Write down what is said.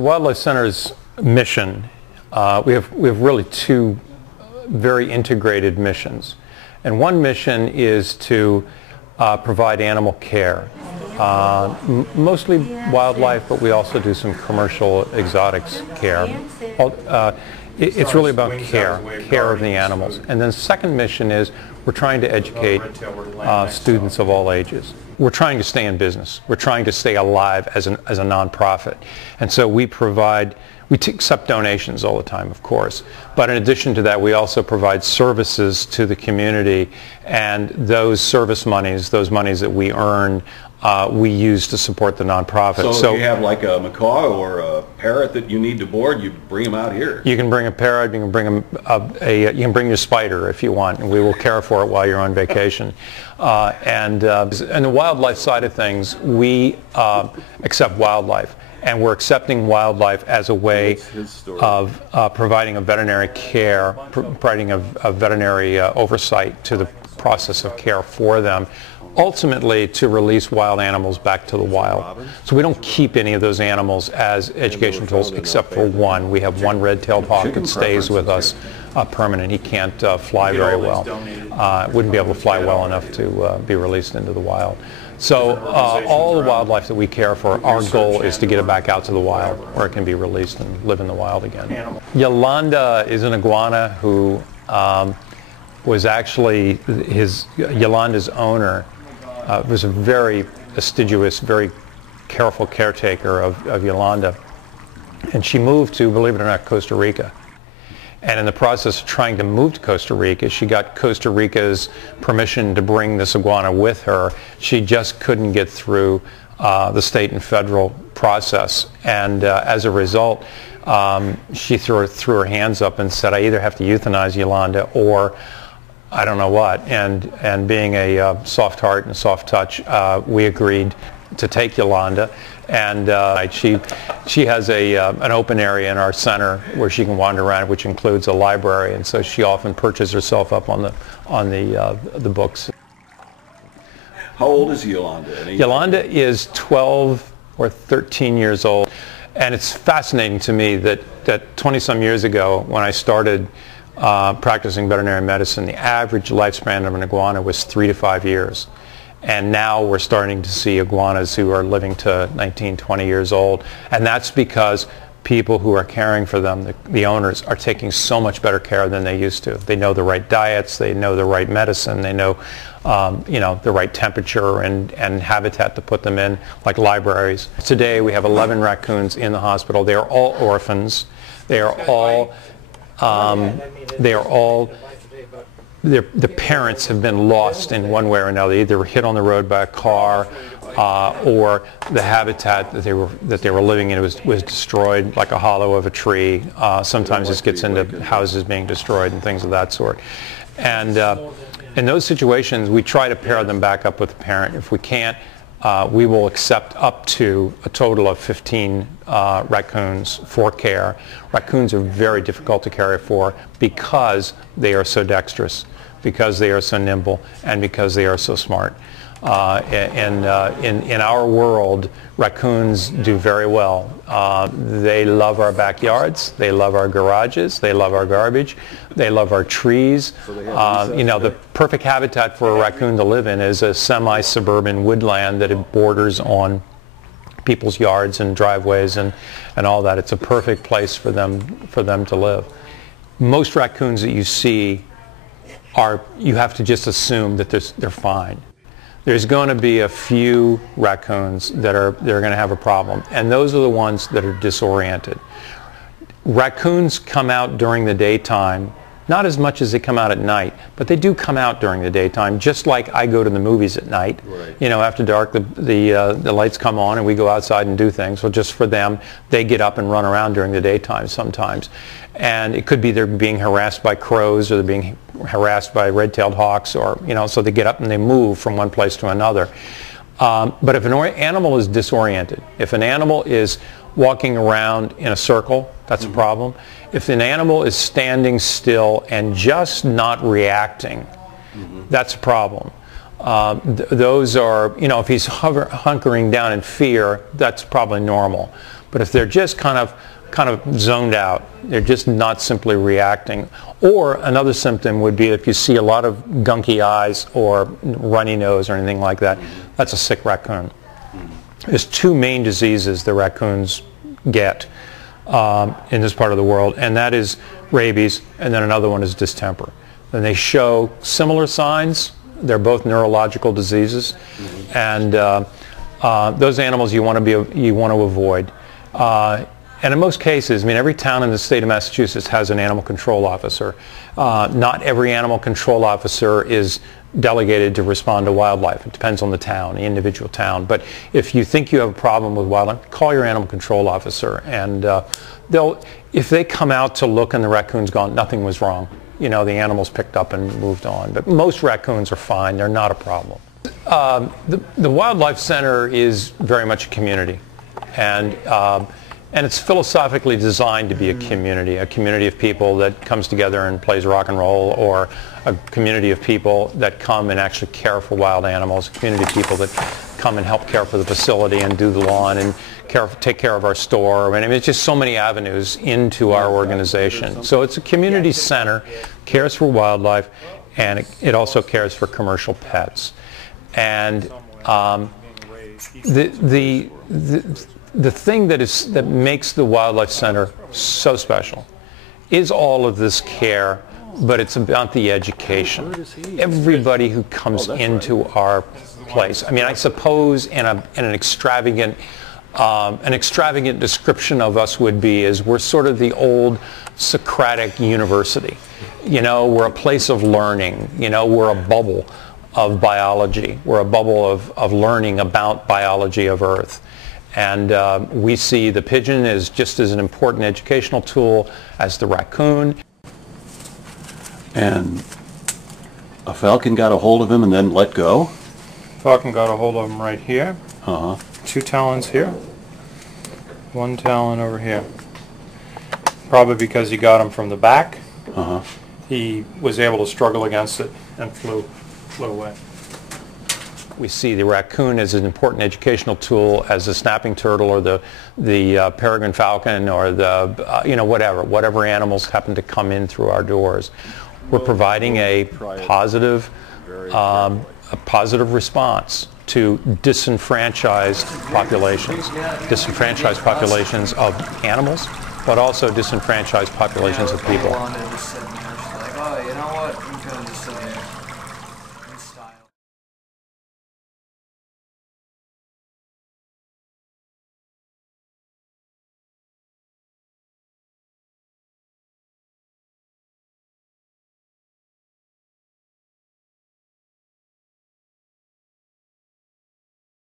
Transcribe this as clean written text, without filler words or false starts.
The Wildlife Center's mission, we have really two very integrated missions. And one mission is to provide animal care, mostly wildlife, but we also do some commercial exotics care. It's really about care of the animals. And then the second mission is we're trying to educate students of all ages. We're trying to stay in business. We're trying to stay alive as a nonprofit. And so we accept donations all the time, of course. But in addition to that, we also provide services to the community. And those service monies, those monies that we earn, we use to support the nonprofit. So if you have like a macaw or a parrot that you need to board, you bring them out here. You can bring a parrot, you can bring you can bring your spider if you want, and we will care for it while you're on vacation. And the wildlife side of things, we accept wildlife. And we're accepting wildlife as a way of providing a veterinary care, providing a veterinary oversight to the process of care for them, ultimately to release wild animals back to the wild. So we don't keep any of those animals as education tools except for one. We have one red-tailed hawk that stays with us permanent. He can't fly very well. Wouldn't be able to fly well enough to be released into the wild. So all the wildlife that we care for, our goal is to get it back out to the wild where it can be released and live in the wild again. Yolanda is an iguana who was actually Yolanda's owner was a very assiduous, very careful caretaker of Yolanda. And she moved to, believe it or not, Costa Rica. And in the process of trying to move to Costa Rica, she got Costa Rica's permission to bring this iguana with her. She just couldn't get through the state and federal process. And as a result, she threw her hands up and said, I either have to euthanize Yolanda or I don't know what. And being a soft heart and soft touch, we agreed to take Yolanda. And she has an open area in our center where she can wander around, which includes a library, and so she often perches herself up on the books. How old is Yolanda? Yolanda is 12 or 13 years old, and it's fascinating to me that 20-some years ago, when I started practicing veterinary medicine, the average lifespan of an iguana was 3 to 5 years. And now we're starting to see iguanas who are living to 19, 20 years old. And that's because people who are caring for them, the owners, are taking so much better care than they used to. They know the right diets, they know the right medicine, they know the right temperature and habitat to put them in, like libraries. Today we have 11 raccoons in the hospital. They are all orphans. The parents have been lost in one way or another. They either were hit on the road by a car, or the habitat that they were living in was destroyed, like a hollow of a tree. Sometimes this gets into houses being destroyed and things of that sort. And in those situations, we try to pair them back up with a parent. If we can't, we will accept up to a total of 15 raccoons for care. Raccoons are very difficult to care for because they are so dexterous, because they are so nimble, and because they are so smart. In our world, raccoons do very well. They love our backyards, they love our garages, they love our garbage, they love our trees. The perfect habitat for a raccoon to live in is a semi-suburban woodland that it borders on people's yards and driveways and all that. It's a perfect place for them to live. Most raccoons that you see you have to just assume that they're fine. There's going to be a few raccoons that are going to have a problem, and those are the ones that are disoriented. Raccoons come out during the daytime, not as much as they come out at night, but they do come out during the daytime, just like I go to the movies at night. Right. After dark, the lights come on and we go outside and do things. Well, just for them, they get up and run around during the daytime sometimes. And it could be they're being harassed by crows, or they're being harassed by red-tailed hawks, or so they get up and they move from one place to another. But if an animal is disoriented, if an animal is walking around in a circle, that's a problem. If an animal is standing still and just not reacting, that's a problem. Those are, you know, if he's hunkering down in fear, that's probably normal. But if they're just kind of zoned out, they're just not simply reacting. Or another symptom would be if you see a lot of gunky eyes or runny nose or anything like that, that's a sick raccoon. There's two main diseases the raccoons get in this part of the world, and that is rabies, and then another one is distemper. And they show similar signs. They're both neurological diseases, and those animals you want to avoid. And in most cases, I mean, every town in the state of Massachusetts has an animal control officer. Not every animal control officer is delegated to respond to wildlife. It depends on the town, the individual town. But if you think you have a problem with wildlife, call your animal control officer, and if they come out to look and the raccoon's gone, nothing was wrong. You know, the animal's picked up and moved on. But most raccoons are fine. They're not a problem. The Wildlife Center is very much a community, and it's philosophically designed to be a community of people that comes together and plays rock and roll, or a community of people that come and actually care for wild animals, a community of people that come and help care for the facility and do the lawn and take care of our store. I mean, it's just so many avenues into our organization. So it's a community center, cares for wildlife, and it also cares for commercial pets. And the thing that makes the Wildlife Center so special is all of this care, but it's about the education. Everybody who comes into our place, I mean, I suppose in an extravagant description of us would be is we're sort of the old Socratic university. You know, we're a place of learning. You know, we're a bubble of biology. We're a bubble of learning about biology of Earth. And we see the pigeon as just as an important educational tool as the raccoon. And a falcon got a hold of him and then let go? Falcon got a hold of him right here. Uh-huh. 2 talons here. 1 talon over here. Probably because he got him from the back. Uh-huh. He was able to struggle against it and flew away. We see the raccoon as an important educational tool, as the snapping turtle or the peregrine falcon or the whatever animals happen to come in through our doors. We're providing a positive response to disenfranchised populations of animals, but also disenfranchised populations of people. Oh, you know what? I'm gonna just sit here.